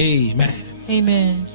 Amen. Amen.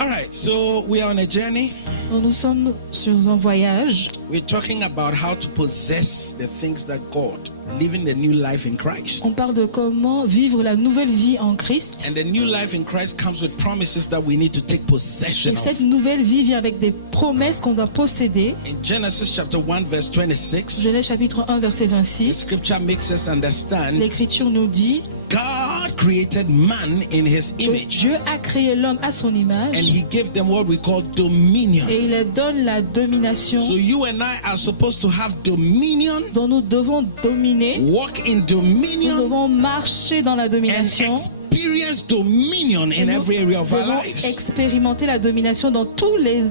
All right, so we are on a journey. Nous sommes sur un voyage. We're talking about how to possess the things that God, living the new life in Christ. On parle de comment vivre la nouvelle vie en Christ. And the new life in Christ comes with promises that we need to take possession Et cette of. nouvelle vie vient avec des promesses qu'on doit posséder. In Genesis chapter 1 verse 26, Genèse chapitre 1 verset the 26. scripture makes us understand L'Écriture nous dit God created man in his que image, Dieu a créé l'homme à son image and he gave them what we call dominion. et il leur donne la domination So you and I are supposed to have dominion, dont nous devons dominer. walk in Nous dominion, devons marcher dans la and domination. experience dominion Et in nous every area of our devons lives. expérimenter la domination dans tous les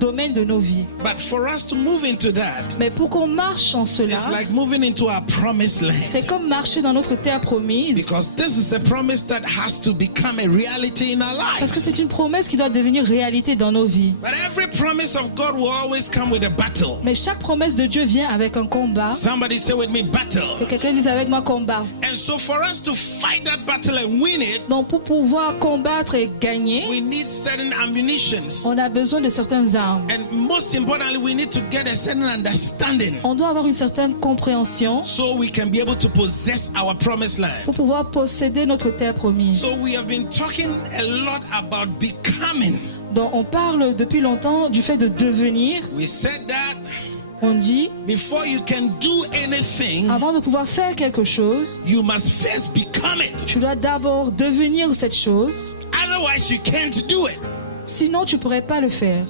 domaines de nos vies. But for us to move into that, Mais pour qu'on marche en cela, it's like moving into our promised c'est land. comme marcher dans notre terre promise. Because this is a promise that has to become a reality in our Parce que lives. c'est une promesse qui doit devenir réalité dans nos vies. But every promise of God will always come with a battle. Mais chaque promesse de Dieu vient avec un combat. Somebody say with me, Que battle. quelqu'un dise avec moi combat. And so for us to fight that battle and win it, Donc pour pouvoir combattre et gagner, we need certain ammunitions. on a besoin de certaines armes. And most importantly, we need to get a certain understanding On doit avoir une certaine compréhension so we can be able to possess our promised land. pour pouvoir posséder notre terre promise. So we have been talking a lot about becoming. Donc on parle depuis longtemps du fait de devenir. We said that On dit, before you can do anything, avant de pouvoir faire quelque chose, you must first become it. tu dois d'abord devenir cette chose. Otherwise, you can't do it. Sinon, tu ne pourrais pas le faire.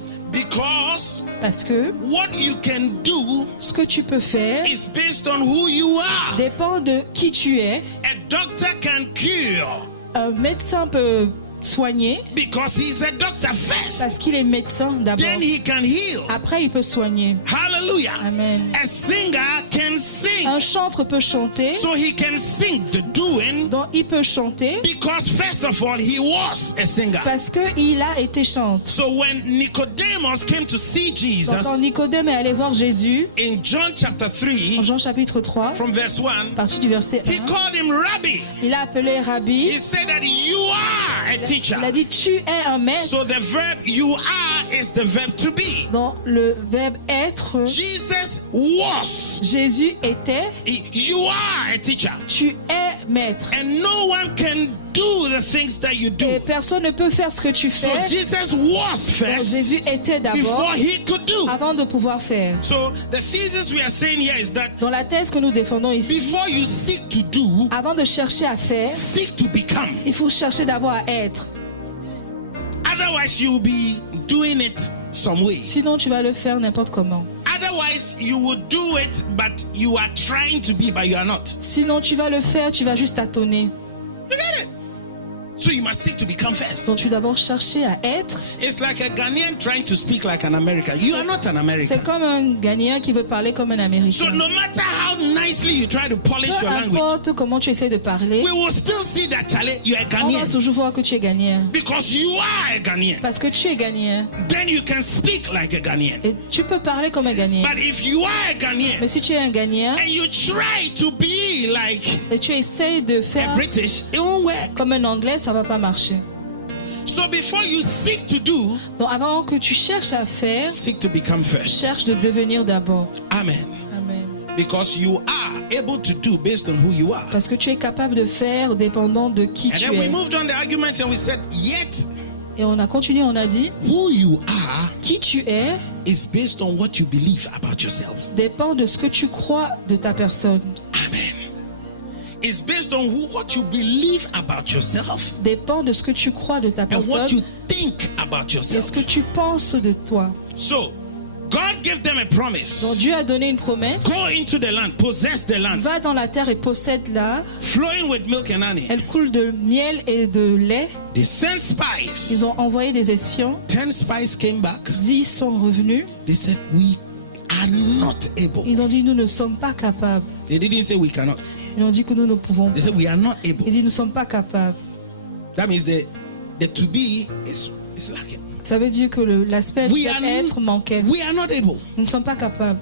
Because Parce que what you can do ce que tu peux faire is based on who you are. dépend de qui tu es. A doctor can cure Un médecin peut soigner because he's a doctor first. parce qu'il est médecin d'abord. Then he can heal. Après, il peut soigner. Hallelujah. Amen. A singer can sing. Un chantre peut chanter, So he can sing the doing donc il peut chanter because first of all he was a singer. parce qu'il a été chanteur. So when Nicodemus came to see Donc Jesus quand Nicodème est allé voir Jésus, in John chapter 3 en Jean chapitre 3, from verse 1, à partir du verset he 1, called him Rabbi. il a appelé Rabbi. He said that you are a teacher. Il a dit, tu es un maître. So the verb you are is the verb to be. Dans le verbe être, Jesus was. Jésus était, You are a teacher. tu es maître. And no one can do the things that you do. Et personne ne peut faire ce que tu So fais. Jesus was Donc, first Jésus était d'abord before he could do. avant de pouvoir faire. So the thesis we are saying here is that Dans la thèse que nous défendons ici, before you seek to do, avant de chercher à faire, seek to become. il faut chercher d'abord à être. Otherwise, you'll be doing it some way. Sinon, tu vas le faire n'importe comment. Otherwise, you will do it, but you are trying to be, but you are not. Sinon, tu vas le faire, tu vas juste tâtonner. You get it? So you must seek to become first. Donc, tu dois d'abord chercher à être. It's like a Ghanaian trying to speak like an American. You are not an American. C'est comme un Ghanéen qui veut parler comme un So Américain. no matter how nicely you try to polish Peu your language, importe comment tu essaies de parler, we will still see that Charlie, you're a on va Ghanaian. toujours voir que tu es Ghanéen. Because you are a Ghanaian. Parce que tu es Ghanéen. Then you can speak like a Ghanaian. Et tu peux parler comme un Ghanéen. But if you are a Ghanaian Mais si tu es un Ghanéen and you try to be like et tu essayes de a faire British, it won't work. comme un Anglais, ça va pas marcher. So before you seek to do, Donc avant que tu cherches à faire, seek to become first. cherche de devenir d'abord. Amen. Amen. Because you are able to do based on who you are. Parce que tu es capable de faire dépendant de qui And tu then we es. moved on the argument and we said, yet Et on a continué, on a dit, who you are qui tu es is based on what you believe about yourself. dépend de ce que tu crois de ta personne. Amen. It's based on what you believe about yourself Dépend de ce que tu crois de ta and what personne you think about et yourself. ce que tu penses de toi. So, God gave them a promise. Donc Dieu a donné une promesse. Go into the land, possess the land, Va dans la terre et possède-la. flowing with milk and honey. Elle coule de miel et de lait. They sent spies. Ils ont envoyé des espions. 10 spies came back. 10 sont revenus. They said, we are not able. Ils ont dit, nous ne sommes pas capables. They didn't say we cannot. Ils ont dit que nous ne pouvons They pas. said we are not Ils able. ont dit, nous ne sommes pas capables. That means the to be is lacking. Ça veut dire que l'aspect We de are, être manquait. we are not able. Nous ne sommes pas capables.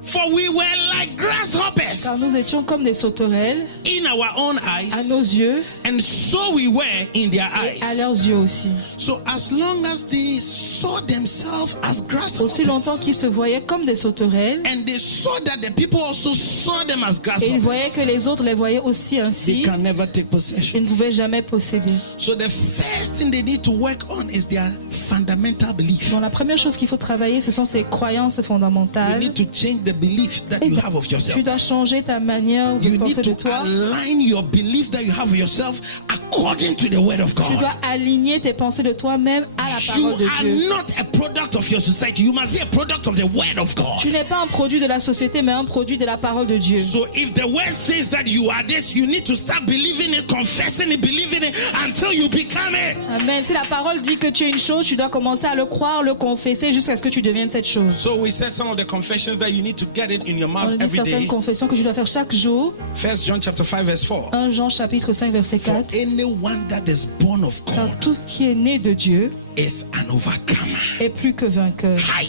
For we were like grasshoppers Car nous étions comme des sauterelles in our own à eyes, nos yeux and so we were in their et à eyes. leurs yeux aussi. So as long as they saw themselves as Aussi longtemps grasshoppers, qu'ils se voyaient comme des sauterelles, and they saw that the people also saw them as et ils voyaient grasshoppers, que les autres les voyaient aussi they ainsi, can never take ils possession. ne pouvaient jamais posséder. So the first thing they need to work on is their fundamental belief. Donc la première chose qu'il faut travailler, ce sont ces croyances You fondamentales. need to change the belief that Et you have of tu yourself. dois changer ta manière de You penser need de to toi. align your belief that you have of yourself according to the word of Tu God. dois aligner tes pensées de toi-même à la You parole de Dieu. are not a product of your society. You must be a product of the word of God. Tu n'es pas un produit de la société, mais un produit de la parole de Dieu. So if the word says that you are this, you need to start believing it, confessing it, believing it until you become it. Amen. Si la parole dit que tu es une chose, tu dois commencer à le croire, le confesser jusqu'à ce que tu deviennes cette chose. So we said some of the confessions that you need to get it in your On mouth dit every certaines day. confessions que tu dois faire chaque jour. 1 John chapter 5 verse 4. 1 Jean chapitre 5 verset For 4. anyone that is born of Car God tout qui est né de Dieu is an overcomer. est plus que vainqueur. Hi.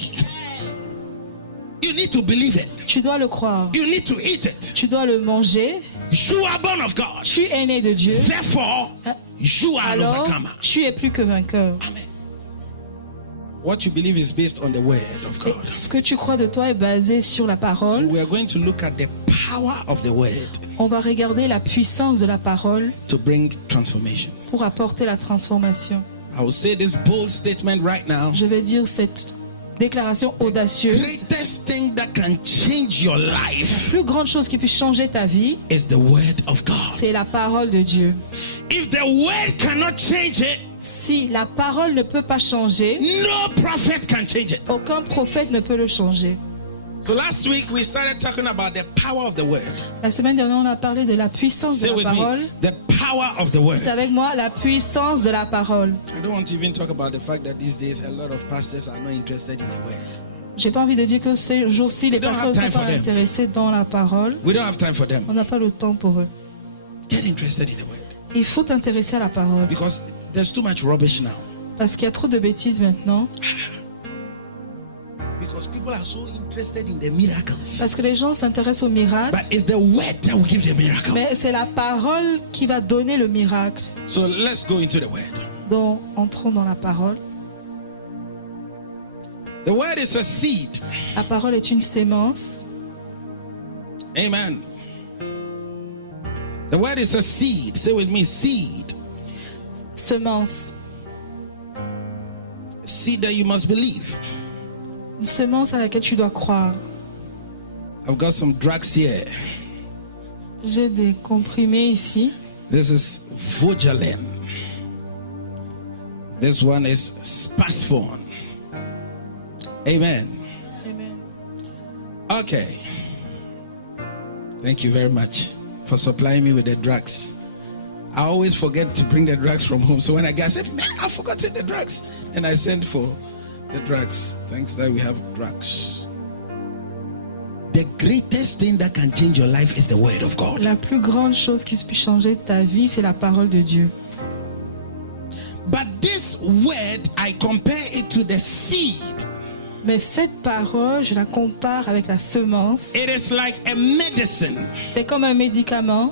You need to believe it. Tu dois le croire. You need to eat it. Tu dois le manger. You are born of God. Tu es né de Dieu. Therefore, you are an Alors, overcomer. tu es plus que vainqueur. Amen. What you believe is based on the word of God. Ce que tu crois de toi est basé sur la So parole. we are going to look at the power of the word On va regarder la puissance de la parole to bring transformation. pour apporter la transformation. I will say this bold statement right now. Je vais dire cette déclaration audacieuse. Greatest thing that can change your La life plus grande chose qui puisse changer ta vie, is the word of God. c'est la parole de Dieu. If the word cannot change it, Si la parole ne peut pas changer, no prophet can change it. aucun prophète ne peut le changer. So last week we started talking about the power of the word. La semaine dernière, on a parlé de la puissance de Say la with parole. me, the power of the word. C'est avec moi la puissance de la parole. I don't want to even talk about the fact that these days a lot of pastors are not interested in the word. J'ai pas envie de dire que ces jours-ci, les We don't personnes have ne time sont pas for them. intéressées dans la parole. We don't have time for them. On n'a pas le temps pour eux. Get interested in the word. Il faut t'intéresser à la parole. Because there's too much rubbish now. Parce qu'il y a trop de bêtises maintenant. Because people are so interested in the miracles. Parce que les gens s'intéressent aux miracles. But it's the word that will give the miracle. Mais c'est la parole qui va donner le miracle. So let's go into the word. Donc, entrons dans la parole. The word is a seed. La parole est une sémence. Amen. The word is a seed. Say with me, seed. Semence. Seed that you must believe. Une semence à laquelle tu dois croire. I've got some drugs here. J'ai des comprimés ici. This is Vogelen. This one is Spasphone. Amen. Amen. Okay. Thank you very much for supplying me with the drugs. I always forget to bring the drugs from home. So when I get, I say, man, I've forgotten the drugs. And I send for the drugs. Thanks that we have drugs. The greatest thing that can change your life is the word of God. La plus grande chose qui puisse changer ta vie, c'est la parole de Dieu. But this word, I compare it to the seed. Mais cette parole, je la compare avec la semence. It is like a medicine. C'est comme un médicament.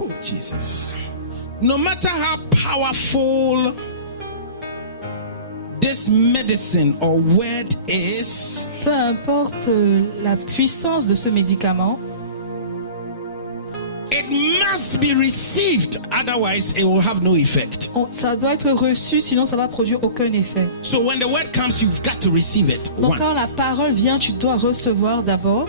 Oh, Jesus. No matter how powerful this medicine or word is, Peu importe la puissance de ce médicament, it must be received. Otherwise, it will have no effect. ça doit être reçu, sinon ça va produire aucun effet. So when the word comes, you've got to receive it. Donc One. quand la parole vient, tu dois recevoir d'abord.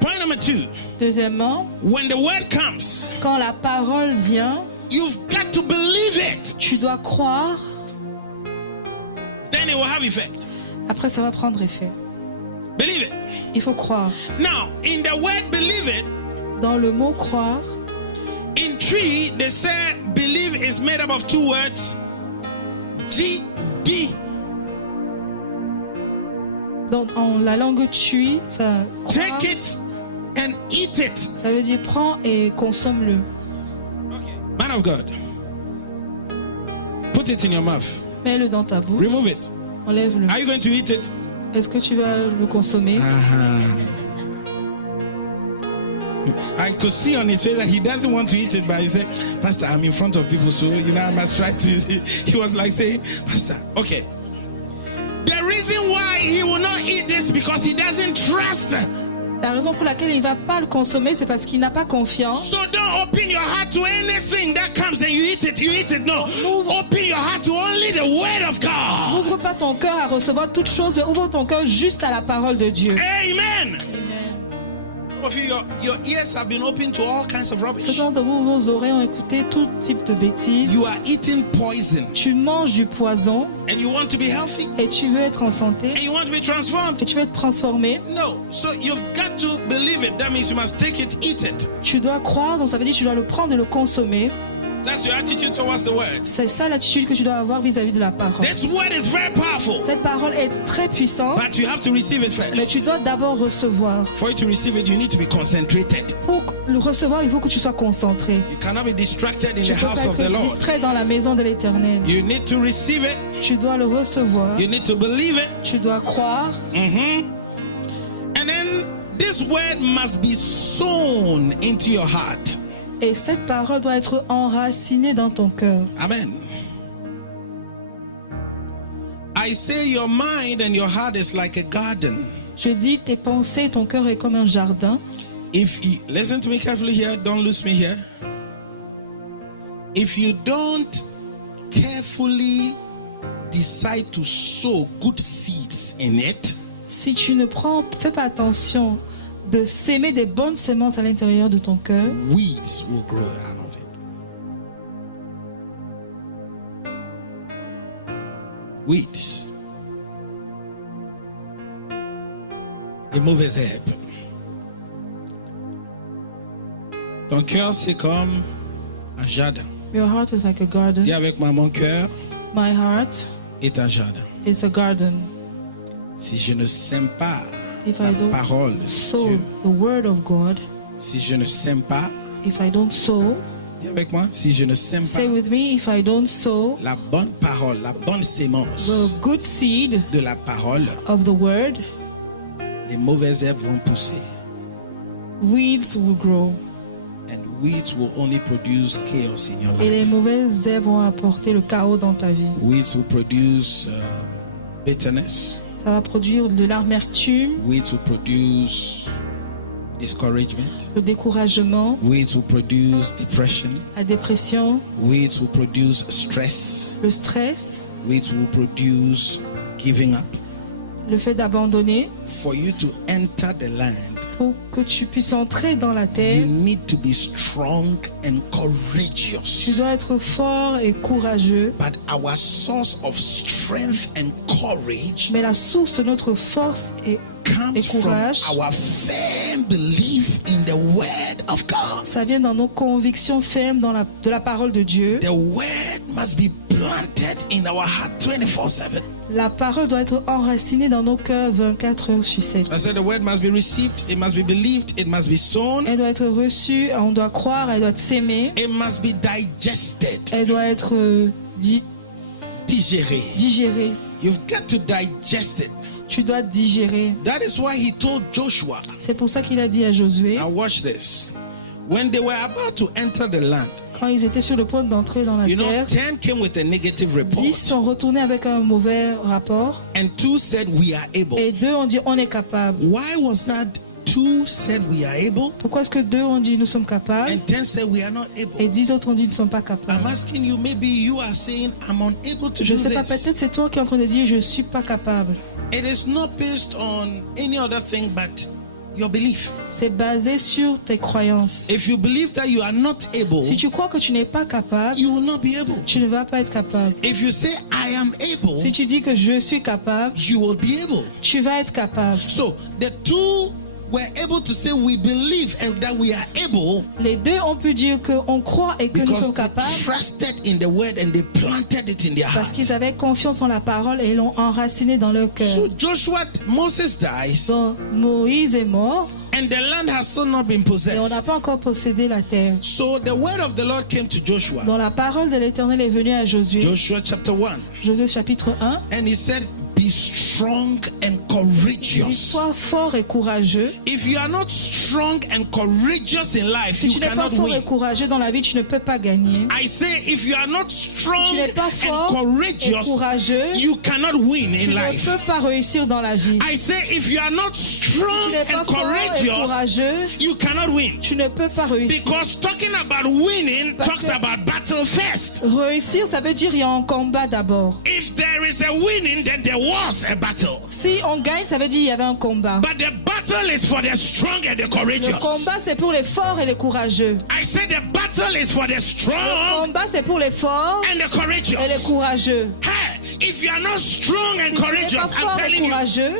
Point number two. Deuxièmement, When the word comes, quand la parole vient, you've got to believe it. tu dois croire. Then it will have effect. Après, ça va prendre effet. Believe it. Il faut croire. Now, in the word believe it, Dans le mot croire, in tree, they say believe is made up of two words. G-D. en la langue tui, ça, croire, Take it and eat it. ça veut dire prends et consomme-le. Man of God. Put it in your mouth. Mets-le dans ta bouche, Remove it. enlève-le. Are you going to eat it? Est-ce que tu vas le consommer? I could see on his face that he doesn't want to eat it, but he said, Pastor, I'm in front of people, so I must try to. He was like saying, Pastor, okay. The reason why he will not eat this because he doesn't trust. La raison pour laquelle il ne va pas le consommer, c'est parce qu'il n'a pas confiance. So don't open your heart to anything that comes and you eat it. You eat it. No. Open your heart to only the word of God. N'ouvre pas ton cœur à recevoir toutes choses, mais ouvre ton cœur juste à la parole de Dieu. Amen. Of you, your ears have been open to all kinds of rubbish. Certains de vous, vos oreilles ont écouté tout type de bêtises. You are eating poison. Tu manges du poison. And you want to be healthy. Et tu veux être en santé. And you want to be transformed. Et tu veux être transformé. No. So you've got to believe it. That means you must take it, eat it. Tu dois croire, donc ça veut dire que tu dois le prendre et le consommer. That's your attitude towards the word. C'est ça l'attitude que tu dois avoir vis-à-vis de la parole. This word is very powerful. Cette parole est très puissante. But you have to receive it first. Mais tu dois d'abord recevoir. For you to receive it, you need to be concentrated. Pour le recevoir, il faut que tu sois concentré. You cannot be distracted in Tu the ne peux house pas of the être Lord. distrait dans la maison de l'Éternel. You need to receive it. Tu dois le recevoir. You need to believe it. Tu dois croire. And then this word must be sown into your heart. Et cette parole doit être enracinée dans ton cœur. Amen. I say your mind and your heart is like a garden. Je dis tes pensées, ton cœur est comme un jardin. If you listen to me carefully here, don't lose me here. If you don't carefully decide to sow good seeds in it, Si tu ne fais pas attention de s'aimer des bonnes semences à l'intérieur de ton cœur, weeds will grow out of it. Weeds. Les mauvaises herbes. Ton cœur, c'est comme un jardin. your heart is like a garden. Dis avec moi, mon cœur My heart est un jardin. is a garden. Si je ne sème pas If la I don't parole de sow Dieu, the word of God, si je ne sème pas, if I don't sow, dis avec moi, si je ne sème pas say with me, if I don't sow la bonne parole, la bonne sémence the good seed de la parole, of the word, les mauvaises herbes vont pousser. weeds will grow. And weeds will only produce chaos in your Et les life. mauvaises herbes vont apporter le chaos dans ta vie. Weeds will produce bitterness. Ça va produire de l'amertume, Weeds will produce discouragement. le découragement, Weeds will produce depression. la dépression, Weeds will produce stress. le stress, Weeds will produce giving up. le fait d'abandonner. For you to enter the land, Pour que tu puisses entrer dans la you terre, need to be strong and tu courageous. dois être fort et courageux. But our source of strength and courage Mais la source de notre force et comes from courage, our firm belief in the word of God. ça vient dans nos convictions fermes de la parole de Dieu. The word must be planted in our heart 24/7. La parole doit être enracinée dans nos cœurs 24 heures sur 7. I said the word must be received, it must be believed, it must be sown, Elle doit être reçue, on doit croire, elle doit être s'aimer, it must be digested, elle doit être digéré. digérée. You've got to digest it. Tu dois digérer. That is why he told Joshua. C'est pour ça qu'il a dit à Josué, Now watch this. When they were about to enter the land, quand ils étaient sur le point d'entrer dans la you know, terre, 10 came with a negative 10 report, sont retournés avec un mauvais rapport and 2 said we are able. et 2 ont dit on est capable. Why was that? 2 said we are able, Pourquoi est-ce que 2 ont dit nous sommes capables and 10 said we are not able. et 10 autres ont dit nous ne sommes pas I'm capables? asking you, maybe you are saying I'm unable to Je do ne sais pas, this. peut-être c'est toi qui es en train de dire je ne suis pas capable. It is not based on any other thing but your belief. C'est basé sur tes croyances. If you believe that you are not able, Si tu crois que tu n'es pas capable, you will not be able. tu ne vas pas être capable. If you say I am able, Si tu dis que je suis capable, you will be able. tu vas être capable. So the 2 were able to say we believe and that we are able Les 2 ont pu dire qu'on croit et que nous because sommes they capables trusted in the word and they planted it in their parce heart. qu'ils avaient confiance en la parole et l'ont enraciné dans leur cœur. So Joshua, Moses dies, Donc Moïse est mort and the land has still not been et on n'a possessed. pas encore possédé la terre. So the word of the Lord came to Joshua. Donc la parole de l'Éternel est venue à Josué, Joshua chapter 1. Josué chapitre 1, And he said, be strong and and courageous. Sois fort et courageux. If you are not strong and courageous in life, Si you tu n'es pas cannot fort et win. courageux dans la vie, tu ne peux pas gagner. I say, if you are not Si strong tu n'es pas and fort et courageous, courageux, you cannot win tu in ne life. peux pas réussir dans la vie. I say, if you are not Si strong tu n'es pas and fort et courageous, courageux, you cannot win. tu ne peux pas réussir. Because talking about winning Parce talks que- about battle first. Réussir, ça veut dire il y a un combat d'abord. If there is a winning, then there was a battle. Si on gagne, ça veut dire il y avait un combat. But the battle is for the strong and the Le courageous. combat, c'est pour les forts et les courageux. I said the battle is for the Le strong combat, c'est pour les forts and the et les courageous. courageux. Hey, if you are not strong and Si tu n'es pas courageous, I'm fort et telling you, courageux,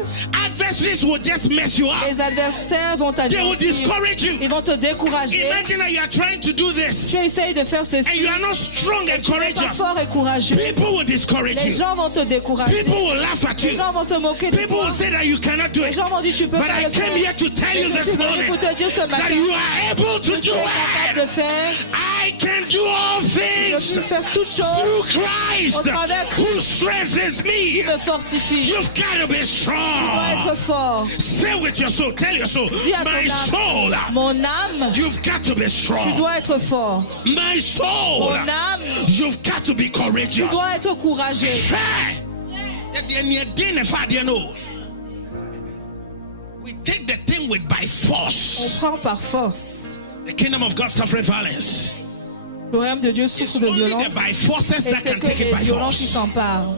adversaries will just mess you up. les adversaires vont They will t'anéantir. discourage you. Ils vont te décourager. Imagine that you are trying to do this Tu essayes de faire and ceci. you are not strong and Tu n'es pas courageous. fort et courageux. People will discourage Les you. gens vont te décourager. People will laugh at Les you. gens vont se moquer de People toi. will say that you cannot do Les it. gens vont dire tu peux But pas I le came faire. here to tell you Je this suis venu morning pour te dire ce that matin you are able to que tu do es capable de it. faire. I can do all Je things peux faire toutes choses through Christ au travers who strengthens qui me. me fortifie. Tu You've got to be dois strong. être fort. Say with your soul, tell your soul, Dis à my ton soul, âme, mon âme, you've got to be tu strong. dois être fort. My soul, Mon âme, you've got to be tu courageous. dois être courageux. Hey! We take the thing with by On force. prend par force. The kingdom of God suffered violence. Le royaume de Dieu It's souffre de only violence. the by forces Et that c'est can que take it les by violents qui force. s'emparent.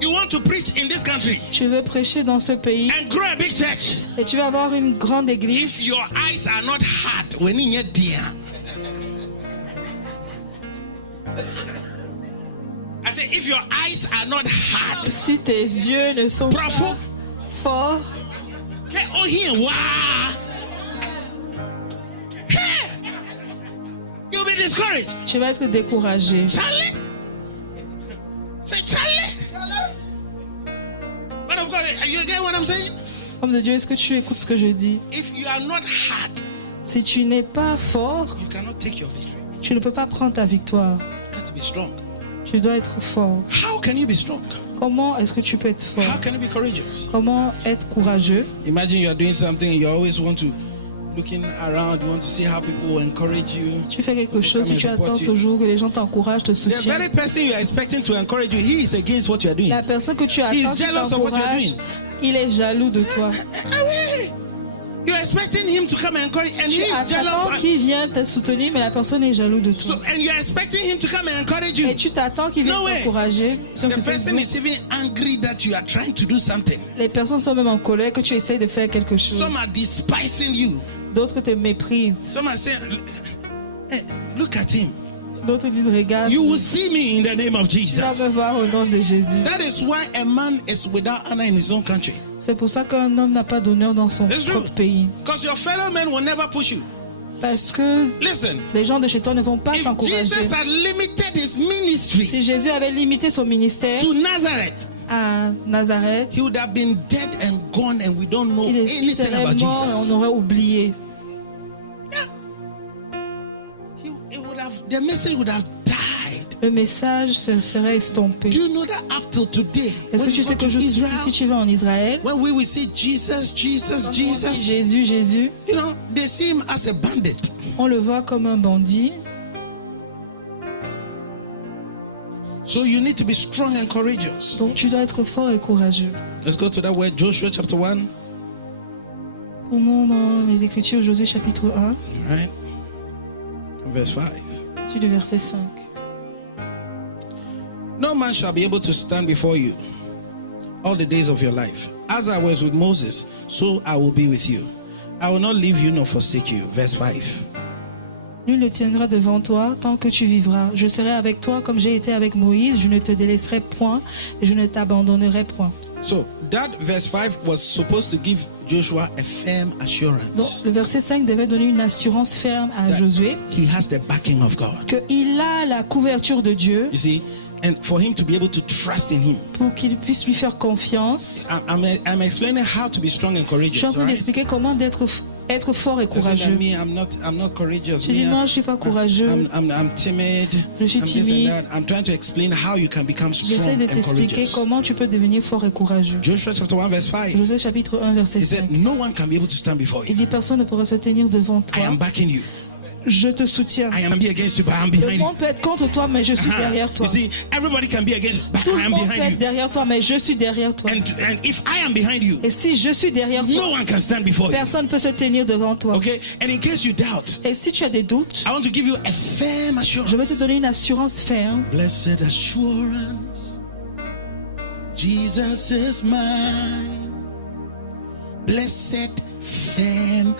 You want to preach in this country Tu veux prêcher dans ce pays and grow a big church. et tu vas avoir une grande église. If your eyes are not hard, when in your dear. I say, if your eyes are not hard, Si tes yeux ne sont pas Bravo. forts, okay, oh here, wow. Hey, you'll be discouraged. tu vas être découragé. Charlie, say Charlie. But of course, you get what I'm saying? Homme de Dieu, est-ce que tu écoutes ce que je dis? If you are not hard, Si tu n'es pas fort, you cannot take your victory. tu ne peux pas prendre ta victoire. You got to be strong. Tu dois être fort. How can you be strong? Comment est-ce que tu peux être How fort? can you be courageous? Comment être courageux? Imagine you are doing something and you always want to looking around, you want to see how people will encourage you. Tu fais quelque chose et tu attends support you. toujours que les gens t'encouragent, te The soutiennent. very person you are expecting to encourage you, he is against what you are doing. La personne que tu He is attends qui jealous of what you are t'encourage, doing. il est jaloux de toi. You are expecting him to come and encourage, and he Tu is jealous. attends qu'il vienne te soutenir, mais la personne est jaloux de So, toi. and you are expecting him to come and encourage you. Et tu t'attends qu'il vienne No way. t'encourager sur The ce person Facebook. is even angry that you are trying to do something. Les personnes sont même en colère que tu essayes de faire quelque chose. Some are despising you. D'autres te méprisent. Some are saying, hey, look at him. D'autres disent, regarde, You will see me in the name of tu vas me Jesus. voir au nom de Jésus. That is why a man is without honor in his own country. C'est pour ça qu'un homme n'a pas d'honneur dans son It's true. propre pays. Because your fellow men will never push you. Parce que Listen, les gens de chez toi ne vont pas if t'encourager. Jesus had limited his ministry Si Jésus avait limité son ministère to Nazareth, à Nazareth, he would have been dead and gone, and we don't know il anything serait about mort et on Jesus. aurait oublié. It would have, the message would have died. Le message se serait estompé. Do you know that up till today, Est-ce when que tu you sais go que to si Israel, tu vas en Israël, when we will see Jesus, Jesus, Jesus, Jésus, Jésus, you know, they see him as a bandit. on le voit comme un bandit. So you need to be strong and courageous. Donc tu dois être fort et courageux. Let's go to that word, Joshua chapter 1. Tournons dans les Écritures, Josué chapitre 1, Right? Verse 5. sur le verset 5. No man shall be able to stand before you all the days of your life. As I was with Moses, so I will be with you. I will not leave you nor forsake you. Verse 5. Nul ne tiendra devant toi tant que tu vivras. Je serai avec toi comme j'ai été avec Moïse. Je ne te délaisserai point et je ne t'abandonnerai point. So that verse 5 was supposed to give Joshua a firm Donc assurance le verset 5 devait donner une assurance ferme à that Josué he has the backing of God. qu'il a la couverture de Dieu You see, and for him to be able to trust in him. pour qu'il puisse lui faire confiance. I'm explaining how to be strong and Je suis en courageous. train All right? d'expliquer comment être être fort et I said that courageux. me, I'm not courageous. Je dis Me, non, je ne suis pas courageux. I'm timid. Je suis I'm this and timide. that. I'm trying to explain how you can become J'essaie strong de and t'expliquer courageous. comment tu peux devenir fort et courageux. Joshua chapter 1 verse 5. Josué chapitre 1 verset He said, 5. no one can be able to stand before Il you. dit personne ne pourra se tenir devant I toi. am backing you. Je te soutiens. I am be against you, but I am Le behind you. monde peut être contre toi, mais je suis derrière You toi. see, everybody can be against, but Tout I le am monde peut behind être you. derrière toi, mais je suis derrière toi. And if I am behind you, Et si je suis derrière no toi, one can stand before you. personne ne peut se tenir devant toi. Okay? And in case you doubt, Et si tu as des doutes, I want to give you a firm je vais te assurance. donner une assurance ferme. Blessed assurance, Jesus is mine. Blessed firm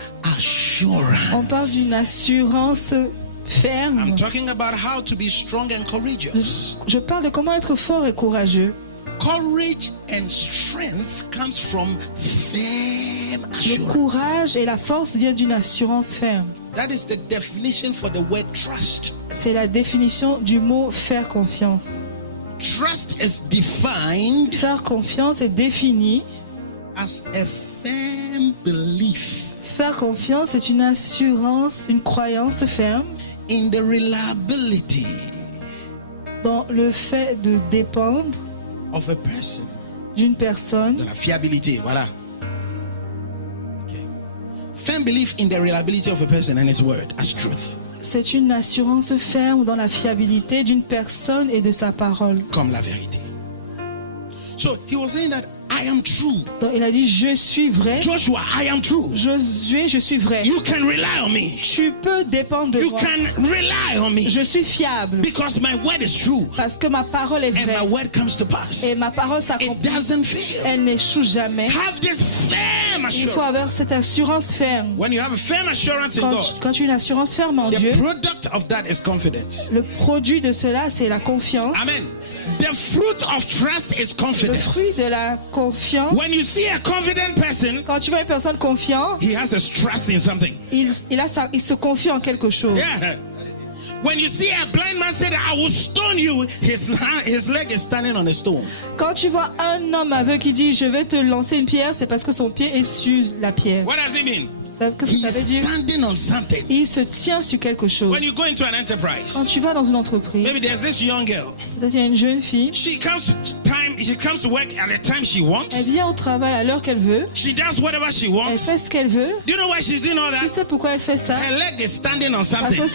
On parle d'une assurance. assurance ferme. I'm talking about how to be strong and courageous. Je parle de comment être fort et courageux. Courage and strength comes from firm Le assurance. courage et la force viennent d'une assurance ferme. That is the definition for the word trust. C'est la définition du mot faire confiance. Trust is defined Faire confiance est défini. as a firm belief Faire confiance est une assurance, une croyance ferme in the reliability dans le fait de dépendre of a person. d'une personne. De la fiabilité, voilà. Okay. Firm belief in the reliability of a person and his word as truth. C'est une assurance ferme dans la fiabilité d'une personne et de sa parole. Comme la vérité. So he was saying that I am true. Donc, il a dit, je suis vrai. Joshua, I am true. Josué, je suis vrai. You can rely on me. Tu peux dépendre de You moi. can rely on me. Je suis fiable Because my word is true. parce que ma parole est And vraie. my word comes to pass. Et ma parole It s'accomplit. doesn't fail. Elle n'échoue jamais. Have this firm Il faut avoir assurance. cette assurance ferme. When you have a firm assurance in God, Quand tu as une assurance ferme en Dieu, the product of that is confidence. le produit de cela, c'est la confiance. Amen. The fruit of trust is Le confidence. fruit de la confiance. When you see a confident person, Quand tu vois une personne confiante, he has a trust in something. il se confie en quelque chose. Yeah. When you see a blind man say that I will stone you, his leg is standing on a stone. Quand tu vois un homme aveugle qui dit je vais te lancer une pierre, c'est parce que son pied est sur la pierre. What does it mean? Qu'est-ce que ça veut He's dire? standing on something. Il se tient sur quelque chose. When you go into an Quand enterprise, tu vas dans une entreprise, maybe there's this young girl. peut-être il y a une jeune fille, She comes to work at the time she wants. elle vient au travail à l'heure qu'elle veut, She does whatever she elle wants. fait ce qu'elle veut. Do you know why she's doing all Tu that? sais pourquoi elle fait ça? Her leg is standing on Parce something. que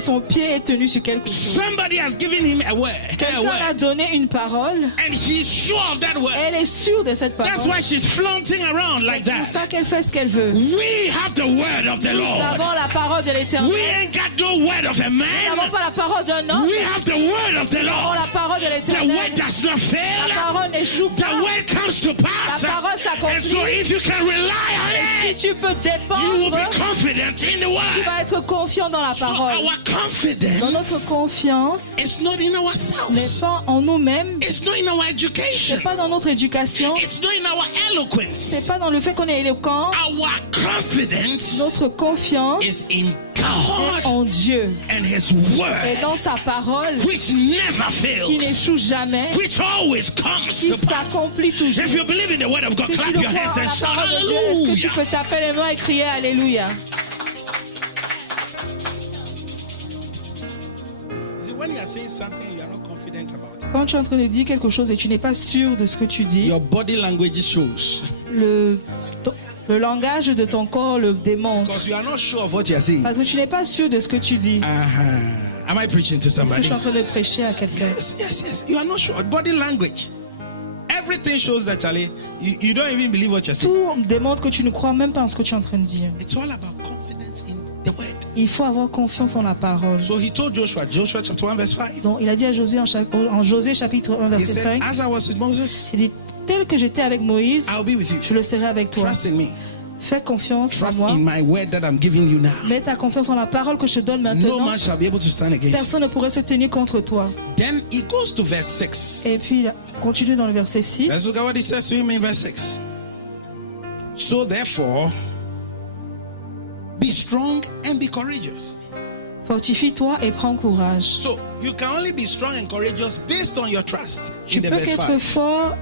son pied est tenu sur quelque chose. Somebody has given him a word. Quelqu'un a donné une parole, And she's sure of that word. elle est sûre de cette That's parole. why she's flaunting around like C'est pour that. ça qu'elle fait ce qu'elle veut. We have the word of the Nous Lord. avons la parole de l'Éternel. We ain't got no word of a Nous man. n'avons pas la parole d'un homme. We have the word of the Nous avons Lord. la parole de The l'Éternel. word does not La fail. parole n'échoue The pas. word comes to pass. La parole s'accomplit. And so if you can rely on Si it, tu peux you will dépendre, be confident in the tu word. vas être confiant dans la So parole. our Dans notre confidence confiance is not in n'est ourselves. pas en nous-mêmes, It's not in our education. c'est pas dans notre éducation, It's not in our eloquence. c'est pas dans le fait qu'on est éloquent. Our confidence Notre confiance is in est God en Dieu and His et word, dans sa parole which never qui fails, n'échoue jamais, which always comes qui to pass. s'accomplit toujours. If you believe in the word of God, Si tu clap le your crois hands en and la shout parole de Dieu, est-ce que tu hallelujah. peux taper les mains et crier Alléluia? See, when you are saying something, you are not confident about it. Quand tu es en train de dire quelque chose et tu n'es pas sûr de ce que tu dis, Your body language shows le langage de ton corps le démontre. because you are not sure of what you are saying. Parce que tu n'es pas sûr de ce que tu dis. Am I preaching to Est-ce que je somebody? suis en train de prêcher à quelqu'un? Yes. You are not sure. Body language. Everything shows that, Charlie, you don't even believe what you're saying. Tout démontre que tu ne crois même pas en ce que tu es en train de dire. It's all about confidence in the word. Il faut avoir confiance en la parole. So he told Joshua chapter 1 verse 5. Donc il a dit à Josué en Josué chapitre 1 He verset said, 5, as I was with Moses, il dit, tel que j'étais avec Moïse, I'll be with you. je le serai avec toi. Trust in me. Fais confiance en Trust moi. in my word that I'm giving you now. Mets ta confiance en la parole que je te donne No maintenant. man shall be able to stand against you. Personne ne pourrait se tenir contre toi. Then he goes to verse 6. Et puis, continue dans le verset 6. Let's look at what he says to him in verse 6. So therefore, be strong and be courageous. Fortifie-toi et prends courage. So you can only be strong and courageous based on your trust. Tu In the peux verse être 5. fort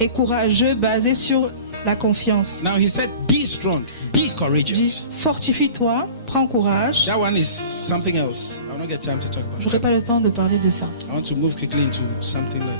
et courageux basé sur la confiance. Now he said, be strong, be Be courageous. Dis, fortifie-toi, prends courage. That one is something else. I will not get time to talk about J'aurai that. pas le temps de parler de ça. I want to move quickly into something that.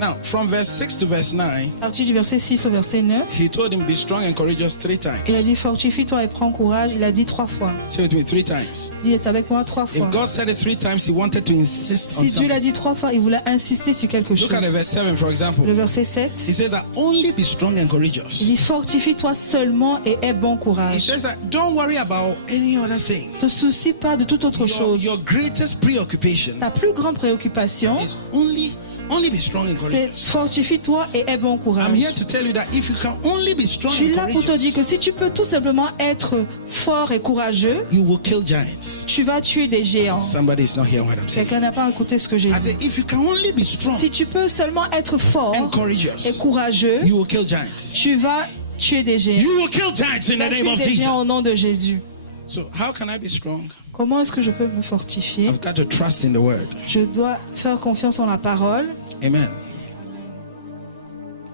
Now, from verse 6 to verse 9, À partir du verset 6 au verset 9, he told him, be strong and courageous 3 il a times. dit fortifie-toi et prends courage. Il a dit 3 fois. Say with me 3 times. Dis, est avec moi 3 fois. If God said it 3 times, he wanted to insist on Si Dieu l'a something. dit 3 fois, il voulait insister sur quelque chose. Look at the verse 7, for example. Le verset 7, He said that only be strong and il courageous. dit fortifie-toi seulement et aie bon He courage. says that don't worry about any other thing. Ne te soucie pas de toute autre chose. Your greatest preoccupation Ta plus grande préoccupation, is only be strong and c'est courageous. fortifie-toi et aie bon I'm courage. here to tell you that if you can only be strong Je suis and là pour te dire que courageous, si tu peux tout simplement être fort et courageux, you will kill giants. tu vas tuer des géants. Somebody is not hearing what I'm saying. Quelqu'un n'a pas écouté ce que j'ai I dit. said, if you can only be strong Si tu peux seulement être fort and et courageous, courageux, you will kill giants. tu vas tuer des géants. You will kill giants in Tu the vas name tuer of des géants au Jesus. nom de Jésus. So how can I be strong? Comment est-ce que je peux me fortifier? I've got to trust in the word. Je dois faire confiance en la parole. Amen.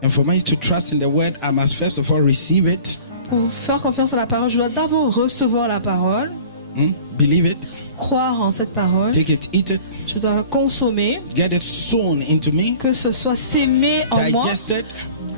And for me to trust in the word, I must first of all receive it, Pour faire confiance en la parole, je dois d'abord recevoir la parole, believe it, croire en cette parole. take it, eat it, Je dois la consommer, get it sown into me, que ce soit sémé en moi. digested,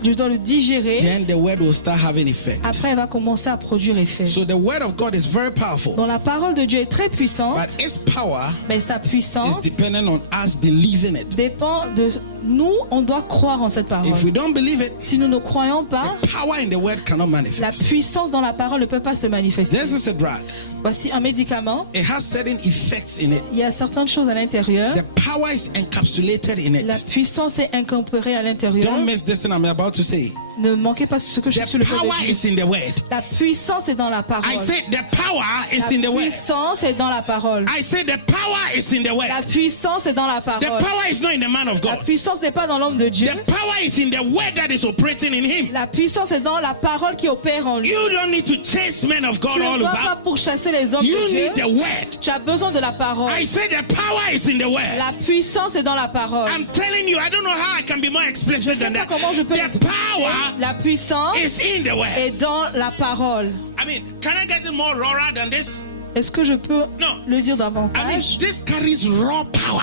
Je dois le digérer. then the word will start having effect. Après, elle va commencer à produire effet. So the word of God is very powerful, Donc la parole de Dieu est très puissante, but its power mais sa is puissance dependent on us believing it. dépend de nous. On doit croire en cette parole. If we don't believe it, Si nous ne croyons pas, the power in the word cannot la manifest. puissance dans la parole ne peut pas se manifester. This is a drug. Voici un médicament. It has certain effects in it. Il y a certaines choses à l'intérieur. The power is encapsulated in La it. puissance est incorporée à l'intérieur. Don't miss this thing I'm about to say. Ne manquez pas ce que je suis sur The le point power de dire. is in the word. La puissance est dans la parole. I said the power is La in the word. puissance est dans la parole. I said the power is in the word. La puissance est dans la The parole. power is not in the man of La God. puissance n'est pas dans l'homme de Dieu. The power is in the word that is operating in him. La puissance est dans la parole qui opère en lui. You don't need to chase men of God Tu ne all dois pas over. pourchasser les hommes You de Dieu. need the word. Tu as besoin de la parole. I said the power is in the word. La puissance est dans la parole. I'm telling you, I don't know how I can be more Je explicit sais than pas that. comment je peux The l'expliquer. power La puissance is in the word. est dans la parole. I mean, can I get it more raw than this? Est-ce que je peux No. le dire I mean, davantage? this carries raw power.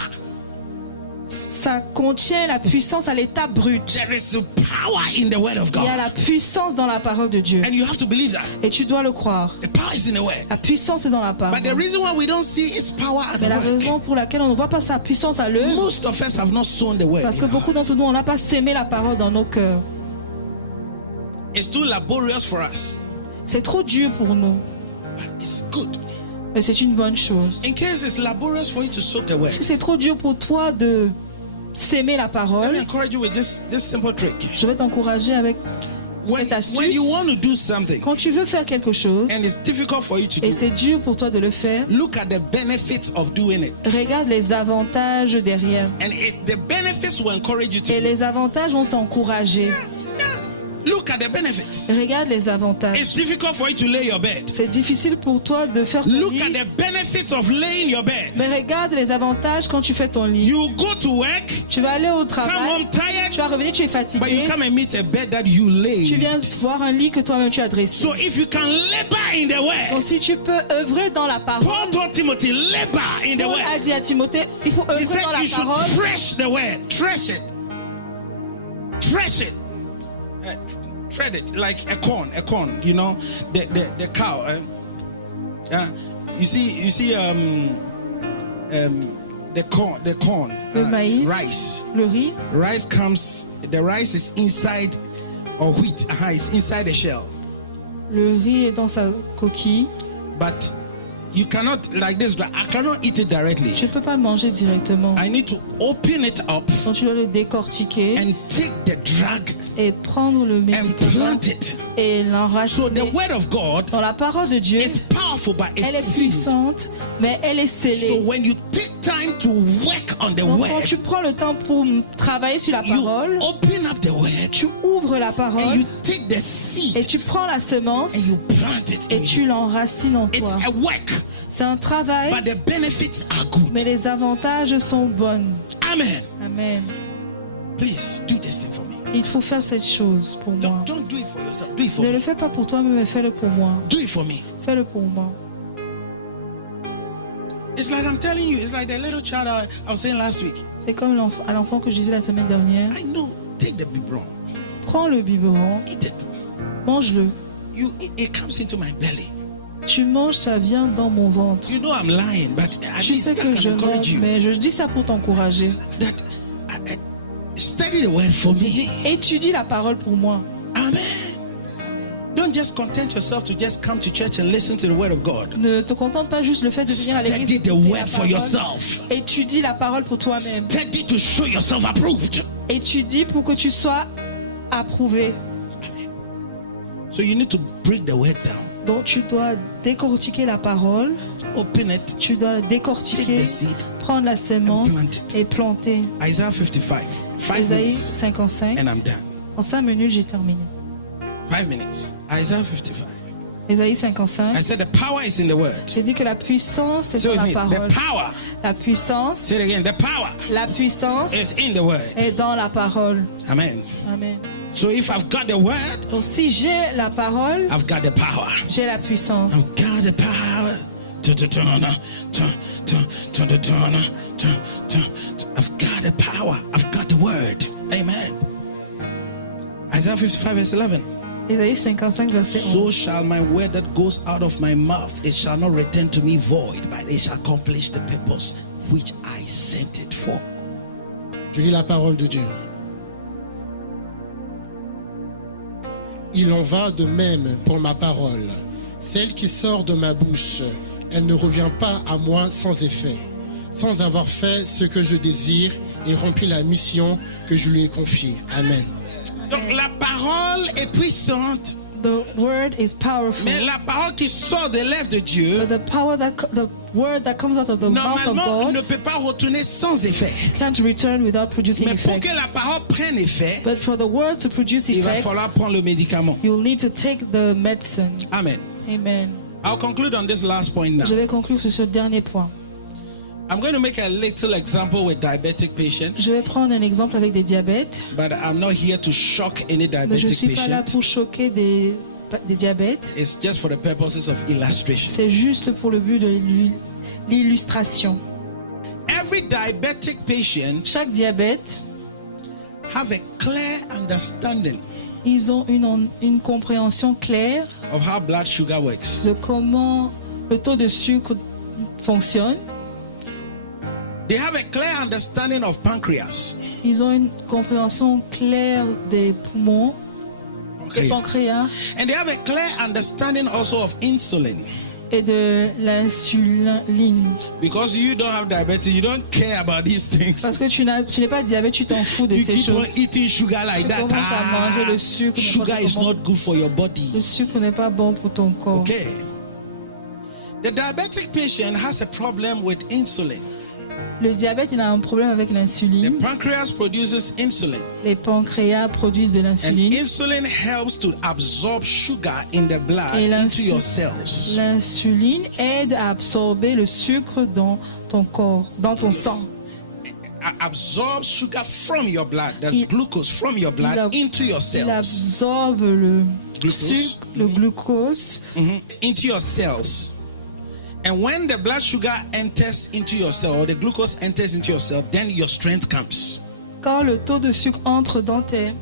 Ça contient la puissance à l'état brut. There is a power in the word of Il y a God. la puissance dans la parole de Dieu. And you have to believe that. Et tu dois le croire. The power is in the word. La puissance est dans la parole. But the reason why we don't see its power at Mais la raison work, pour laquelle on ne voit pas sa puissance à l'œuvre, most of us have not sown the word. parce que in our beaucoup d'entre hearts. nous, on n'a pas sémé la parole dans nos cœurs. It's too laborious for us, C'est trop dur pour nous, but it's good. mais c'est une bonne chose. In case it's laborious for you to soak the word, Si c'est trop dur pour toi de s'aimer la let me parole, encourage you with this simple trick. je vais t'encourager avec When cette astuce. you want to do something Quand tu veux faire quelque chose and it's difficult for you to et do, c'est dur pour toi de le faire, look at the benefits of doing it. regarde les avantages derrière. And the benefits will encourage you to Et do it. les avantages vont t'encourager. Yeah. Look at the benefits. Regarde les avantages. It's difficult for you to lay your bed. C'est difficile pour toi de faire ton Look lit, at the benefits of laying your bed. mais regarde les avantages quand tu fais ton lit. You go to work, Tu vas aller au come travail, home tired, tu vas revenir, tu es but fatigué. you come and meet a bed that you lay. Tu viens voir un lit que toi-même tu as dressé. So if you can labor in the Donc word, si tu peux œuvrer dans la parole, Paul told Timothy, labor in the Paul a word. dit à Timothée, il faut He œuvrer said dans la you should parole. thresh the word, thresh it, thresh it, tread it like a corn. You know, the cow. You see, the corn, Le maïs, rice. le riz, Rice comes. The rice is inside, or wheat. It's inside the shell. le riz est dans sa coquille. But you cannot, like this, I cannot eat it directly. Tu ne peux pas le manger directement. I need to open it up Donc tu dois le décortiquer and take the drug et prendre le and médicament plant it. et So l'enraciner. the word of God Dans la parole de Dieu, is powerful, but elle it's est sealed. puissante, mais elle est So scellée. when you take time to work on the Donc quand word, tu prends le temps pour travailler sur la you parole, open up the word tu ouvres la and parole you take the et seed tu prends la semence and you plant it et in tu you. l'enracines en It's toi. a work, C'est un travail, but the benefits are good. mais les avantages sont bons. Amen. Amen. Please do this thing for me. Il faut faire cette chose pour moi. Don't do it for yourself. Do it for Ne le me. fais pas pour toi, mais fais-le pour moi. Do it for me. Fais-le pour moi. It's like I'm telling you. It's like the little child I was saying last week. C'est comme à l'enfant que je disais la semaine dernière. I know. Take the biberon. Prends le biberon, Eat it. mange-le. It comes into my belly. Tu manges, ça vient dans mon ventre. You know I'm lying, but at Tu least sais that que can je encourage mens, you. mais je dis ça pour t'encourager. That study the word for me. Étudie la parole pour moi. Amen. Don't just content yourself to just come to church and listen to the word of God. Ne te contente pas juste le fait de venir à l'église. Study the d'écouter la word for parole. yourself. Étudie la parole pour toi-même. Study to show yourself approved. Étudie pour que tu sois approuvé. So you need to break the word down. Donc tu dois décortiquer la parole. Open it. Tu dois Take décortiquer, the seed. prendre la sémence And plant it. et planter. Isaiah 55. 5 Ésaïe minutes 55. and I'm done. En 5 minutes, j'ai terminé. 5 minutes. Isaiah 55. Ésaïe 55. I said the power is in the word. J'ai dit que la puissance est Say dans with la me. The parole. power. La puissance, Say it again. The power la puissance is in the word. est dans la parole. Amen. Amen. So if I've got the word, Donc si j'ai la parole, I've got the power. j'ai la puissance. I've got the power. I've got the power. I've got the word. Amen. Isaiah 55 verse 11. Ésaïe 55, verset 11. So shall my word that goes out of my mouth, it shall not return to me void, but it shall accomplish the purpose which I sent it for. Je lis la parole de Dieu. Il en va de même pour ma parole. Celle qui sort de ma bouche, elle ne revient pas à moi sans effet, sans avoir fait ce que je désire et rempli la mission que je lui ai confiée. Amen. Donc la parole est puissante, The word is powerful. mais la parole qui sort des lèvres de Dieu, But the word that comes out of the mouth of normalement, ne God peut pas retourner sans effet. can't return without producing Mais pour effect. que la parole prenne effet, But for the word to produce il va effect, falloir prendre le médicament. you'll need to take the medicine. Amen. Amen. I'll conclude on this last point now. Je vais conclure sur ce dernier point. I'm going to make a little example with diabetic patients, Je vais prendre un exemple avec des diabètes, but I'm not here to shock any mais je ne diabetic suis pas là patient. pour choquer des diabètes. It's just for the purposes of illustration. C'est juste pour le but de l'illustration. Every diabetic patient Chaque diabète, have a clear understanding ils ont une compréhension claire of how blood sugar works. de comment le taux de sucre fonctionne. They have a clear understanding of pancreas. Ils ont une compréhension claire des poumons, des Pancreas. pancréas And they have a clear understanding also of insulin. et de l'insuline. Because you don't have diabetes, you don't care about these things. Parce que tu n'es pas diabète, tu t'en fous de You ces keep on choses. eating sugar like Tu that. commences à manger le sucre, Sugar n'importe is comment. not good for your Le body. sucre n'est pas bon pour ton corps. Okay. The diabetic patient has a problem with insulin. Le diabète, il a un problème avec The l'insuline. pancreas produces insulin. Les pancréas produisent de And l'insuline. insulin helps to absorb sugar in the blood Et into your cells. l'insuline aide à absorber le sucre dans ton corps, dans ton sang. Absorbs sugar from your blood. That's Il- glucose from your blood into your Il cells. absorbe le Glucose. sucre, le glucose, Into your cells. And when the blood sugar enters into your cell, or the glucose enters into your cell, then your strength comes. Quand le taux de sucre entre dans tes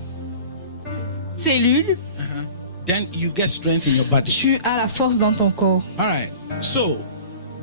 cellules, Then you get strength in your body. tu as la force dans ton corps. All right. So,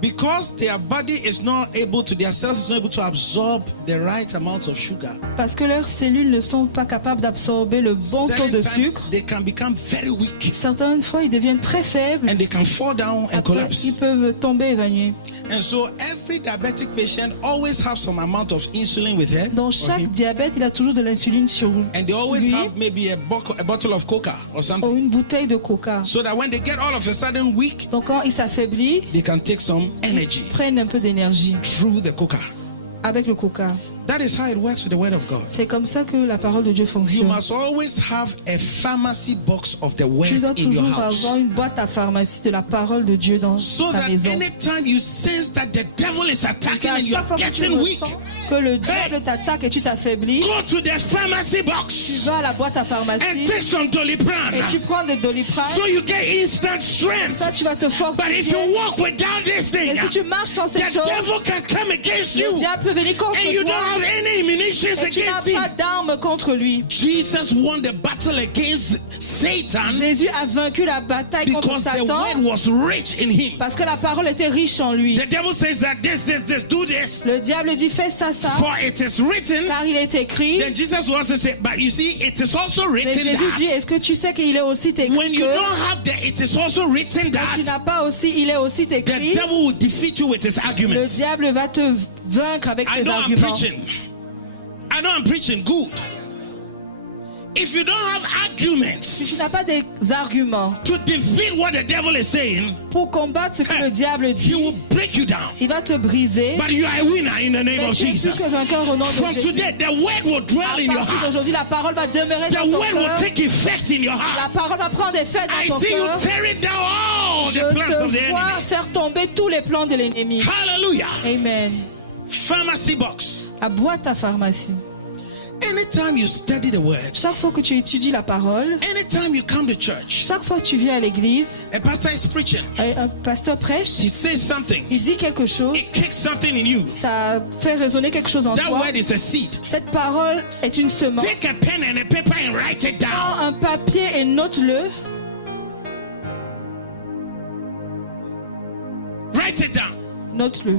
because their body is not able to, their cells is not able to absorb the right amounts of sugar. Parce que leurs cellules ne sont pas capables d'absorber le bon taux de Certain times sucre. they can become very weak Certaines fois, ils deviennent très faibles. and they can fall down and Après, collapse. ils peuvent tomber évanouis. And so every diabetic patient always have some amount of insulin with her. Dans or chaque him, diabète, il a toujours de l'insuline sur and they always lui have maybe a bottle of coca or ou something. une bouteille de coca. So that when they get all of a sudden weak, Donc quand il s'affaiblit, they can take some energy prennent un peu d'énergie through the coca. avec le coca. That is how it works with the word of God. C'est comme ça que la parole de Dieu You fonctionne. must always have a pharmacy box of the word Tu dois in your toujours house. avoir une boîte à pharmacie de la parole de Dieu dans So ta that maison. anytime you sense that the devil is C'est attacking à and you're chaque fois que tu getting weak, ressens que le diable t'attaque et tu t'affaiblis, go to the pharmacy tu box vas à la boîte à pharmacie and take some Doliprane. et tu prends des Doliprane. So you get instant strength. Ça, tu vas te But if fortifier. you walk without this thing, Et si tu marches sans the ces choses, devil can come against le you diable peut venir contre and you don't toi have any ammunitions et tu n'as against him. pas d'armes contre lui. Jesus won the battle against Satan Jésus a vaincu la bataille contre because the Satan word was rich in him. parce que la parole était riche en lui. The devil says that this, do this, Le diable dit fais ça, for it is written. car il est écrit. Then Jesus will also say, but you see, it is also Mais written Jésus dit, that est-ce que tu sais qu'il est aussi écrit when you que don't have the, it is also written tu that n'as pas aussi, il est aussi the écrit. devil will defeat you with his Le arguments. diable va te vaincre avec I ses know I'm arguments. preaching. I know I'm preaching good. If you don't have Si tu arguments n'as pas des arguments to defeat what the devil is saying, pour combattre ce que le diable he dit, will break you down. il va te briser. But you are a winner in the name Mais of tu es plus Jesus. que vainqueur au nom de From Jésus. today, the word will dwell in À your partir heart. d'aujourd'hui, la parole va demeurer The dans ton word will cœur. take effect in your La heart. parole va prendre effet I dans ton see you cœur. tearing down all Je the plans of the te vois enemy. faire tomber tous les plans de l'ennemi. Hallelujah. Amen. Pharmacy box. La boîte à pharmacie. Anytime you study the word, Chaque fois que tu étudies la parole, anytime you come to church, chaque fois que tu viens à l'église, a pastor is preaching. un pasteur prêche, He says something. il dit quelque chose, It kicks something in you. ça fait résonner quelque chose en That toi. word is a seed. Cette parole est une semence. Take a pen and a paper and write it down. Prends un papier et note-le. Write it down. Note-le.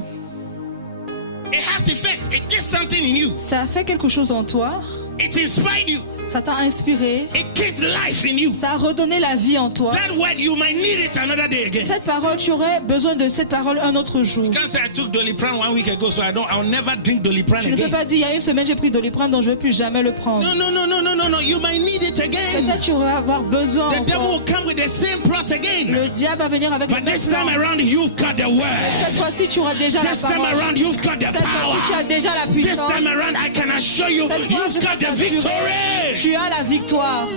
It has effect. It did something in you. Ça a fait quelque chose en toi. It inspired you. Ça t'a inspiré. It kicked life in you. Ça a redonné la vie en toi. That word, you might need it another day again. Cette parole, tu aurais besoin de cette parole un autre jour. Can't say I took Doliprane 1 week ago, so I'll never drink Doliprane Tu ne peux again. pas dire, il y a une semaine, j'ai pris Doliprane, donc je ne veux plus jamais le prendre. No. You might need it again. Peut-être tu vas avoir besoin The devil encore. will come with the same plot again. Le diable va venir avec le But même this time plan. around, you've got the word. Cette fois-ci, tu auras déjà la This time parole. around, you've got the Cette fois-ci, tu as power. déjà la This puissance. time around, I can assure you, Cette fois, you've je got peux the t'assurer, victory. tu as la victoire.